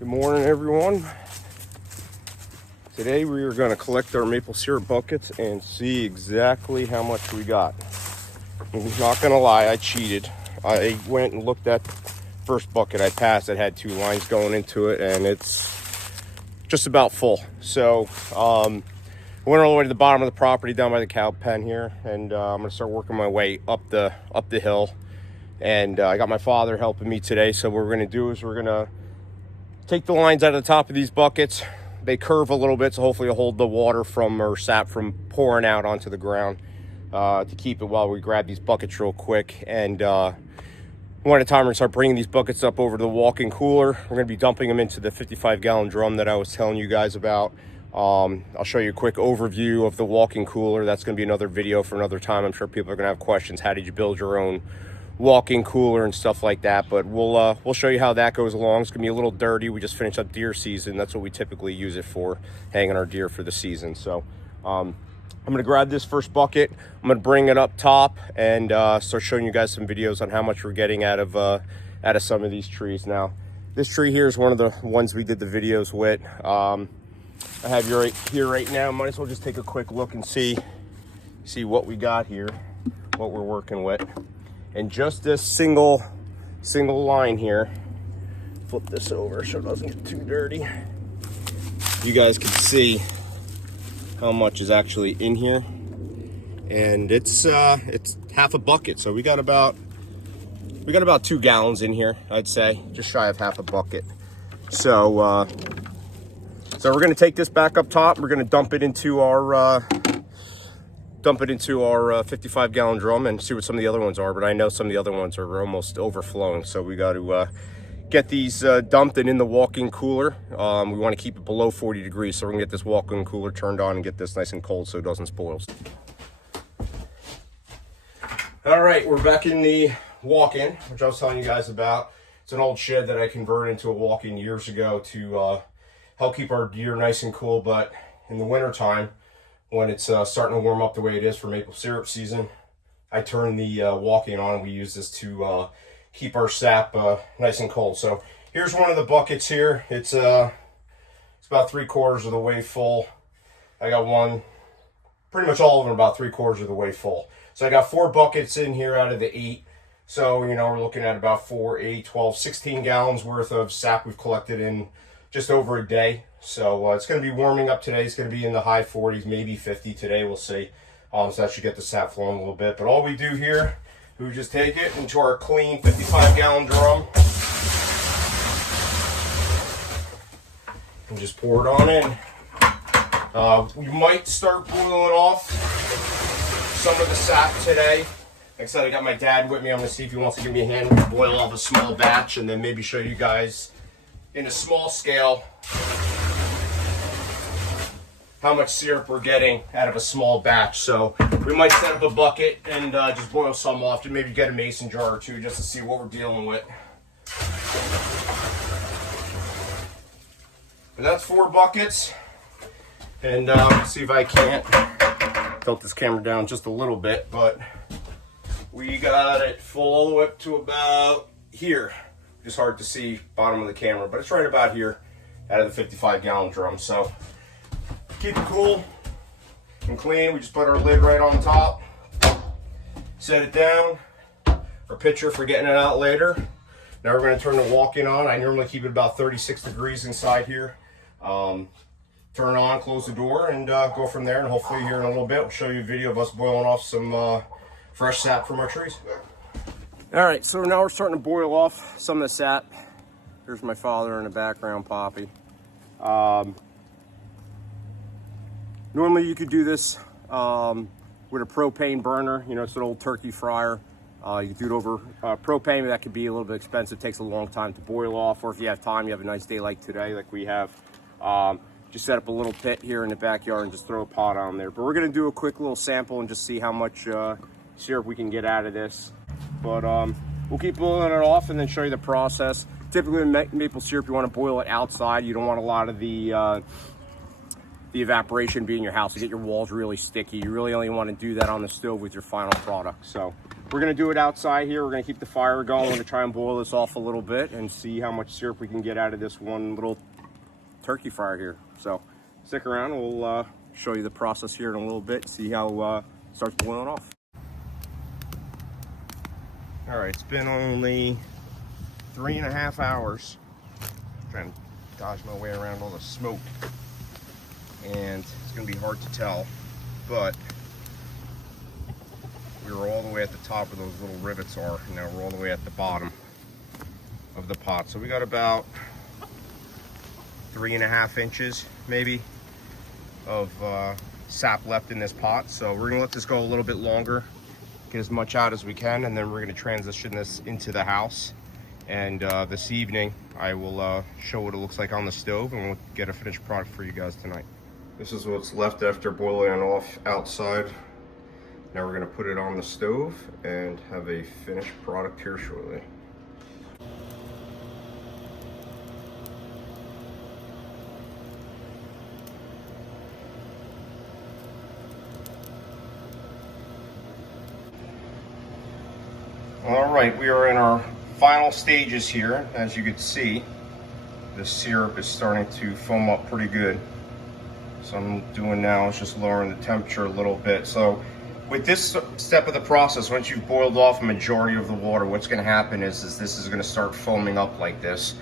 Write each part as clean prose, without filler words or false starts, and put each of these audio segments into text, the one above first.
Good morning, everyone. Today we are going to collect our maple syrup buckets and see exactly how much we got. I'm not going to lie, I cheated. I went and looked at the first bucket I passed. It had 2 lines going into it, and it's just about full. So I went all the way to the bottom of the property down by the cow pen here, and I'm going to start working my way up the hill. And I got my father helping me today. So what we're going to do is we're going to take the lines out of the top of these buckets. They curve a little bit, so hopefully it'll hold the water or sap from pouring out onto the ground to keep it while we grab these buckets real quick. And one at a time, we're going to start bringing these buckets up over to the walk-in cooler. We're going to be dumping them into the 55-gallon drum that I was telling you guys about. I'll show you a quick overview of the walk-in cooler. That's going to be another video for another time. I'm sure people are going to have questions. How did you build your own walk-in cooler and stuff like that? But we'll show you how that goes along. It's gonna be a little dirty. We just finished up deer season. That's what we typically use it for, hanging our deer for the season. So I'm gonna grab this first bucket. I'm gonna bring it up top and start showing you guys some videos on how much we're getting out of some of these trees. Now, this tree here is one of the ones we did the videos with. I have you right here right now. Might as well just take a quick look and see what we got here, what we're working with. And just this single line here, flip this over so it doesn't get too dirty. You guys can see how much is actually in here. And it's half a bucket. So we got about 2 gallons in here, I'd say, just shy of half a bucket. So we're gonna take this back up top. We're gonna dump it into our 55-gallon drum and see what some of the other ones are. But I know some of the other ones are almost overflowing, so we got to get these dumped and in the walk-in cooler. We want to keep it below 40 degrees, so we're gonna get this walk-in cooler turned on and get this nice and cold so it doesn't spoil. All right, we're back in the walk-in, which I was telling you guys about. It's an old shed that I converted into a walk-in years ago to help keep our deer nice and cool. But in the wintertime, when it's starting to warm up the way it is for maple syrup season, I turn the walk-in on, and we use this to keep our sap nice and cold. So here's one of the buckets here. It's about 3/4 of the way full. I got one, pretty much all of them about 3/4 of the way full. So I got 4 buckets in here out of the 8. So, we're looking at about 4, 8, 12, 16 gallons worth of sap we've collected in just over a day. So it's going to be warming up today. It's going to be in the high 40s, maybe 50 today. We'll see. So that should get the sap flowing a little bit. But all we do here, we just take it into our clean 55-gallon drum and just pour it on in. We might start boiling off some of the sap today. Like I said, I got my dad with me. I'm going to see if he wants to give me a hand to boil off a small batch, and then maybe show you guys in a small scale how much syrup we're getting out of a small batch. So we might set up a bucket and just boil some off, and maybe get a mason jar or 2 just to see what we're dealing with. But that's 4 buckets. And see if I can't tilt this camera down just a little bit, but we got it full all the way up to about here. It's hard to see bottom of the camera, but it's right about here out of the 55-gallon drum. So keep it cool and clean. We just put our lid right on top, set it down, our pitcher for getting it out later. Now we're going to turn the walk-in on. I normally keep it about 36 degrees inside here. Turn on, close the door, and go from there. And hopefully here in a little bit, we'll show you a video of us boiling off some fresh sap from our trees. All right, so now we're starting to boil off some of the sap. Here's my father in the background, Poppy. Normally you could do this with a propane burner. It's an old turkey fryer. You could do it over propane, but that could be a little bit expensive. It takes a long time to boil off, or if you have time, you have a nice day like today, like we have. Just set up a little pit here in the backyard and just throw a pot on there. But we're gonna do a quick little sample and just see how much syrup we can get out of this. But we'll keep boiling it off and then show you the process. Typically with maple syrup, you want to boil it outside. You don't want a lot of the evaporation be in your house to get your walls really sticky. You really only want to do that on the stove with your final product. So We're gonna do it outside here. We're gonna keep the fire going. We're gonna try and boil this off a little bit and see how much syrup we can get out of this one little turkey fryer here. So stick around, we'll show you the process here in a little bit, see how it starts boiling off. All right, it's been only 3.5 hours. I'm trying to dodge my way around all the smoke. And it's gonna be hard to tell, but we were all the way at the top where those little rivets are, and now we're all the way at the bottom of the pot. So we got about 3.5 inches maybe of sap left in this pot. So we're gonna let this go a little bit longer, get as much out as we can, and then we're gonna transition this into the house. And this evening I will show what it looks like on the stove, and we'll get a finished product for you guys tonight. This is what's left after boiling it off outside. Now we're gonna put it on the stove and have a finished product here shortly. All right, we are in our final stages here. As you can see, the syrup is starting to foam up pretty good. So I'm doing now is just lowering the temperature a little bit. So with this step of the process, once you've boiled off a majority of the water, what's gonna happen is this is gonna start foaming up like this.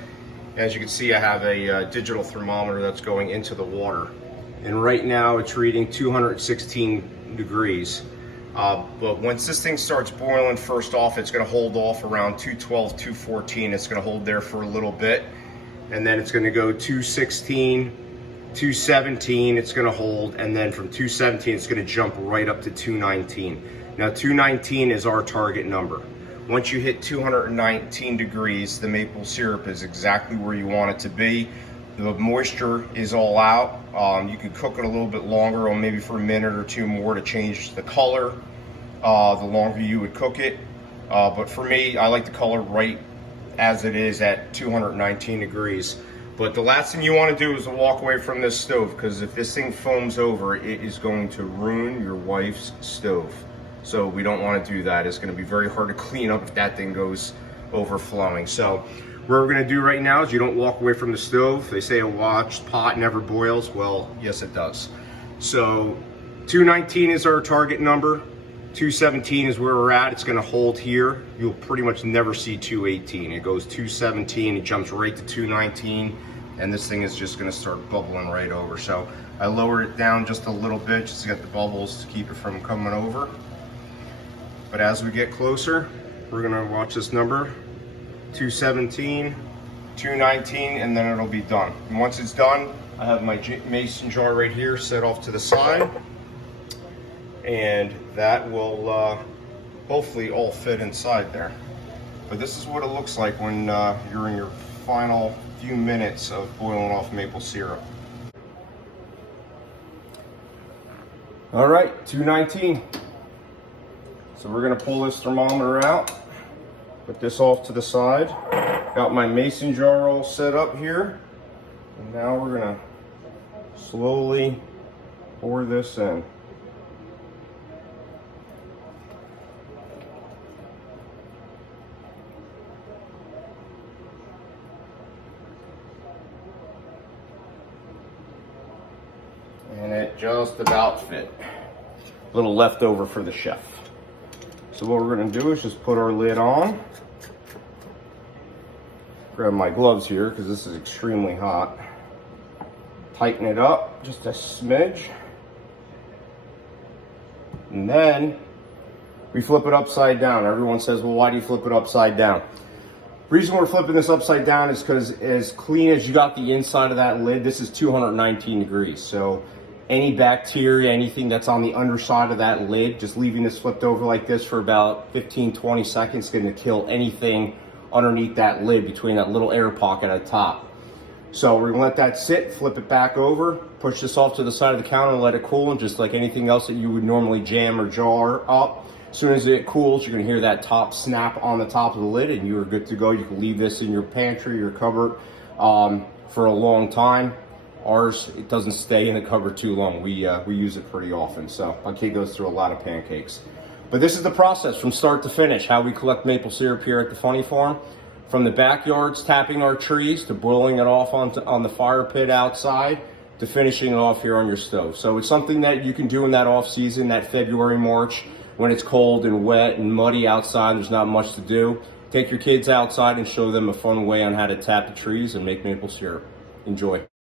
As you can see, I have a digital thermometer that's going into the water. And right now it's reading 216 degrees. But once this thing starts boiling first off, it's gonna hold off around 212, 214. It's gonna hold there for a little bit. And then it's gonna go 216, 217, it's gonna hold, and then from 217, it's gonna jump right up to 219. Now 219 is our target number. Once you hit 219 degrees, the maple syrup is exactly where you want it to be. The moisture is all out. You can cook it a little bit longer, or maybe for a minute or two more to change the color, the longer you would cook it. But for me, I like the color right as it is at 219 degrees. But the last thing you want to do is to walk away from this stove, because if this thing foams over, it is going to ruin your wife's stove. So we don't want to do that. It's going to be very hard to clean up if that thing goes overflowing. So what we're going to do right now is you don't walk away from the stove. They say a watched pot never boils. Well, yes, it does. So 219 is our target number. 217 is where we're at. It's going to hold here. You'll pretty much never see 218. It goes 217, it jumps right to 219, and this thing is just going to start bubbling right over. So I lowered it down just a little bit just to get the bubbles to keep it from coming over. But as we get closer, we're going to watch this number, 217, 219, and then it'll be done. And once it's done, I have my mason jar right here set off to the side. And that will hopefully all fit inside there. But this is what it looks like when you're in your final few minutes of boiling off maple syrup. All right, 219. So we're gonna pull this thermometer out, put this off to the side. Got my mason jar all set up here. And now we're gonna slowly pour this in. And it just about fit. A little leftover for the chef. So what we're gonna do is just put our lid on. Grab my gloves here because this is extremely hot. Tighten it up just a smidge. And then we flip it upside down. Everyone says, well, why do you flip it upside down? The reason we're flipping this upside down is because as clean as you got the inside of that lid, this is 219 degrees. So any bacteria, anything that's on the underside of that lid, just leaving this flipped over like this for about 15-20 seconds is going to kill anything underneath that lid, between that little air pocket at the top. So we're gonna let that sit, flip it back over, push this off to the side of the counter and let it cool. And just like anything else that you would normally jam or jar up, as soon as it cools, you're gonna hear that top snap on the top of the lid and you are good to go. You can leave this in your pantry, your cupboard for a long time. Ours, it doesn't stay in the cupboard too long. We use it pretty often. So my kid goes through a lot of pancakes. But this is the process from start to finish, how we collect maple syrup here at the Funny Farm. From the backyards, tapping our trees, to boiling it off on the fire pit outside, to finishing it off here on your stove. So it's something that you can do in that off season, that February, March, when it's cold and wet and muddy outside, there's not much to do. Take your kids outside and show them a fun way on how to tap the trees and make maple syrup. Enjoy.